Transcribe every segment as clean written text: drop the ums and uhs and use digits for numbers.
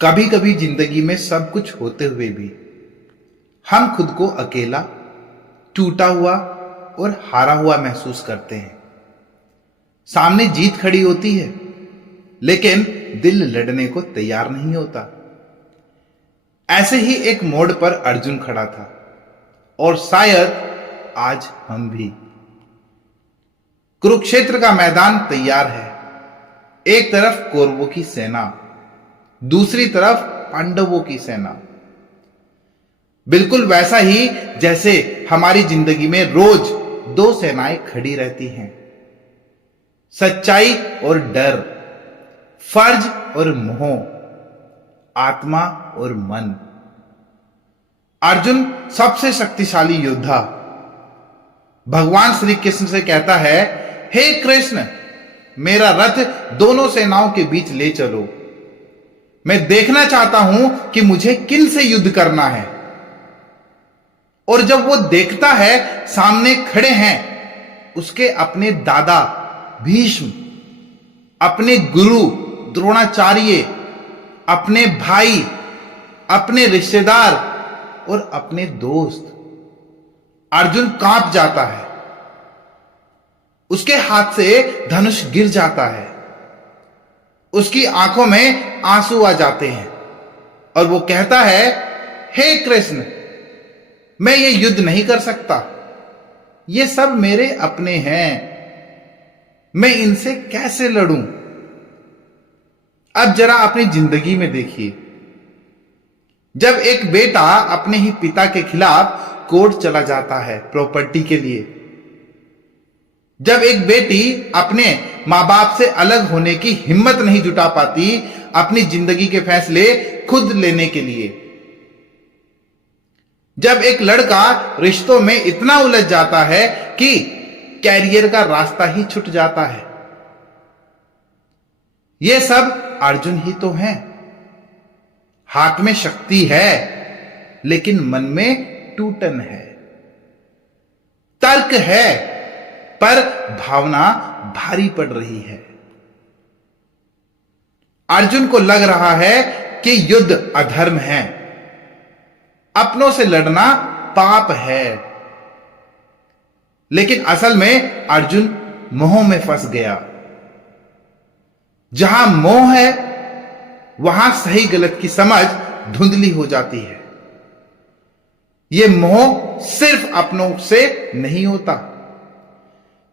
कभी कभी जिंदगी में सब कुछ होते हुए भी हम खुद को अकेला, टूटा हुआ और हारा हुआ महसूस करते हैं। सामने जीत खड़ी होती है, लेकिन दिल लड़ने को तैयार नहीं होता। ऐसे ही एक मोड़ पर अर्जुन खड़ा था, और शायद आज हम भी। कुरुक्षेत्र का मैदान तैयार है। एक तरफ कौरवों की सेना, दूसरी तरफ पांडवों की सेना। बिल्कुल वैसा ही जैसे हमारी जिंदगी में रोज दो सेनाएं खड़ी रहती हैं, सच्चाई और डर, फर्ज और मोह, आत्मा और मन। अर्जुन सबसे शक्तिशाली योद्धा भगवान श्री कृष्ण से कहता है, हे कृष्ण, मेरा रथ दोनों सेनाओं के बीच ले चलो। मैं देखना चाहता हूं कि मुझे किन से युद्ध करना है। और जब वो देखता है सामने खड़े हैं उसके अपने दादा भीष्म, अपने गुरु द्रोणाचार्य, अपने भाई, अपने रिश्तेदार और अपने दोस्त, अर्जुन कांप जाता है। उसके हाथ से धनुष गिर जाता है, उसकी आंखों में आंसू आ जाते हैं और वो कहता है, हे कृष्ण, मैं ये युद्ध नहीं कर सकता। ये सब मेरे अपने हैं, मैं इनसे कैसे लड़ूं। अब जरा अपनी जिंदगी में देखिए, जब एक बेटा अपने ही पिता के खिलाफ कोर्ट चला जाता है प्रॉपर्टी के लिए, जब एक बेटी अपने मां बाप से अलग होने की हिम्मत नहीं जुटा पाती अपनी जिंदगी के फैसले खुद लेने के लिए, जब एक लड़का रिश्तों में इतना उलझ जाता है कि कैरियर का रास्ता ही छूट जाता है, ये सब अर्जुन ही तो हैं। हाथ में शक्ति है, लेकिन मन में टूटन है। तर्क है, पर भावना भारी पड़ रही है। अर्जुन को लग रहा है कि युद्ध अधर्म है, अपनों से लड़ना पाप है। लेकिन असल में अर्जुन मोह में फंस गया। जहां मोह है वहां सही गलत की समझ धुंधली हो जाती है। यह मोह सिर्फ अपनों से नहीं होता,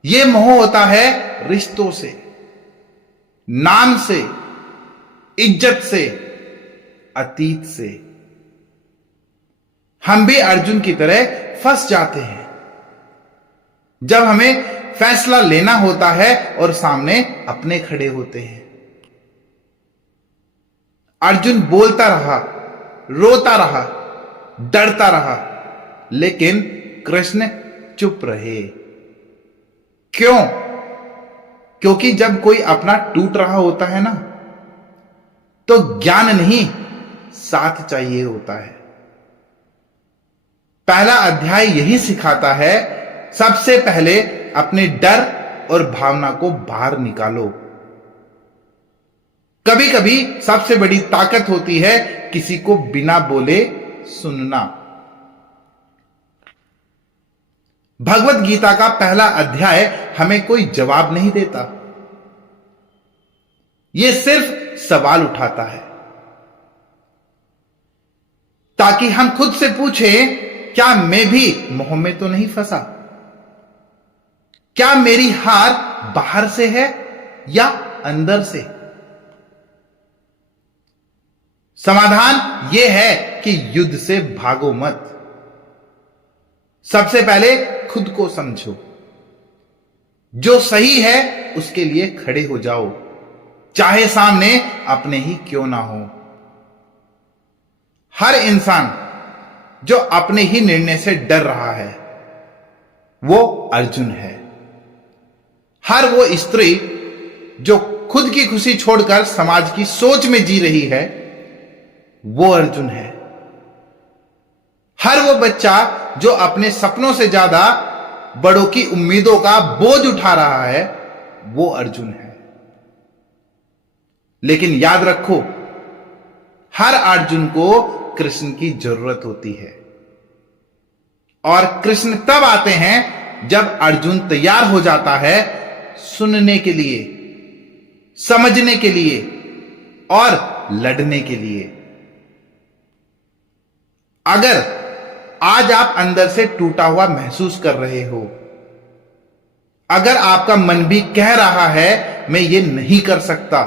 यह मोह होता है रिश्तों से, नाम से, इज्जत से, अतीत से। हम भी अर्जुन की तरह फंस जाते हैं जब हमें फैसला लेना होता है और सामने अपने खड़े होते हैं। अर्जुन बोलता रहा, रोता रहा, डरता रहा, लेकिन कृष्ण चुप रहे। क्यों? क्योंकि जब कोई अपना टूट रहा होता है ना, तो ज्ञान नहीं, साथ चाहिए होता है। पहला अध्याय यही सिखाता है, सबसे पहले अपने डर और भावना को बाहर निकालो। कभी कभी सबसे बड़ी ताकत होती है किसी को बिना बोले सुनना। भगवत गीता का पहला अध्याय हमें कोई जवाब नहीं देता, यह सिर्फ सवाल उठाता है ताकि हम खुद से पूछें, क्या मैं भी मोह में तो नहीं फंसा? क्या मेरी हार बाहर से है या अंदर से? समाधान यह है कि युद्ध से भागो मत। सबसे पहले खुद को समझो, जो सही है उसके लिए खड़े हो जाओ, चाहे सामने अपने ही क्यों ना हो। हर इंसान जो अपने ही निर्णय से डर रहा है वो अर्जुन है। हर वो स्त्री जो खुद की खुशी छोड़कर समाज की सोच में जी रही है वो अर्जुन है। हर वो बच्चा जो अपने सपनों से ज्यादा बड़ों की उम्मीदों का बोझ उठा रहा है वो अर्जुन है। लेकिन याद रखो, हर अर्जुन को कृष्ण की जरूरत होती है और कृष्ण तब आते हैं जब अर्जुन तैयार हो जाता है सुनने के लिए, समझने के लिए और लड़ने के लिए। अगर आज आप अंदर से टूटा हुआ महसूस कर रहे हो, अगर आपका मन भी कह रहा है मैं ये नहीं कर सकता,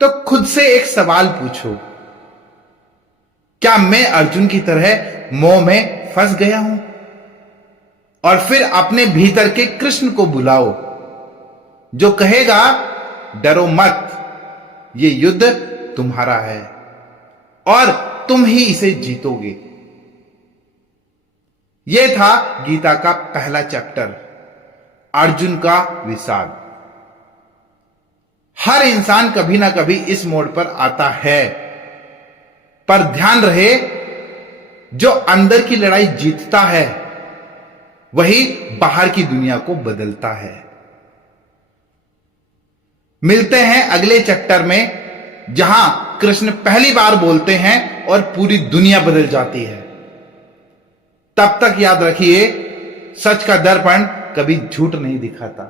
तो खुद से एक सवाल पूछो, क्या मैं अर्जुन की तरह मोह में फंस गया हूं? और फिर अपने भीतर के कृष्ण को बुलाओ जो कहेगा डरो मत, ये युद्ध तुम्हारा है और तुम ही इसे जीतोगे। यह था गीता का पहला चैप्टर, अर्जुन का विषाद। हर इंसान कभी ना कभी इस मोड़ पर आता है, पर ध्यान रहे जो अंदर की लड़ाई जीतता है वही बाहर की दुनिया को बदलता है। मिलते हैं अगले चैप्टर में जहां कृष्ण पहली बार बोलते हैं और पूरी दुनिया बदल जाती है। तब तक याद रखिए, सच का दर्पण कभी झूठ नहीं दिखाता।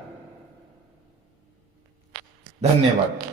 धन्यवाद।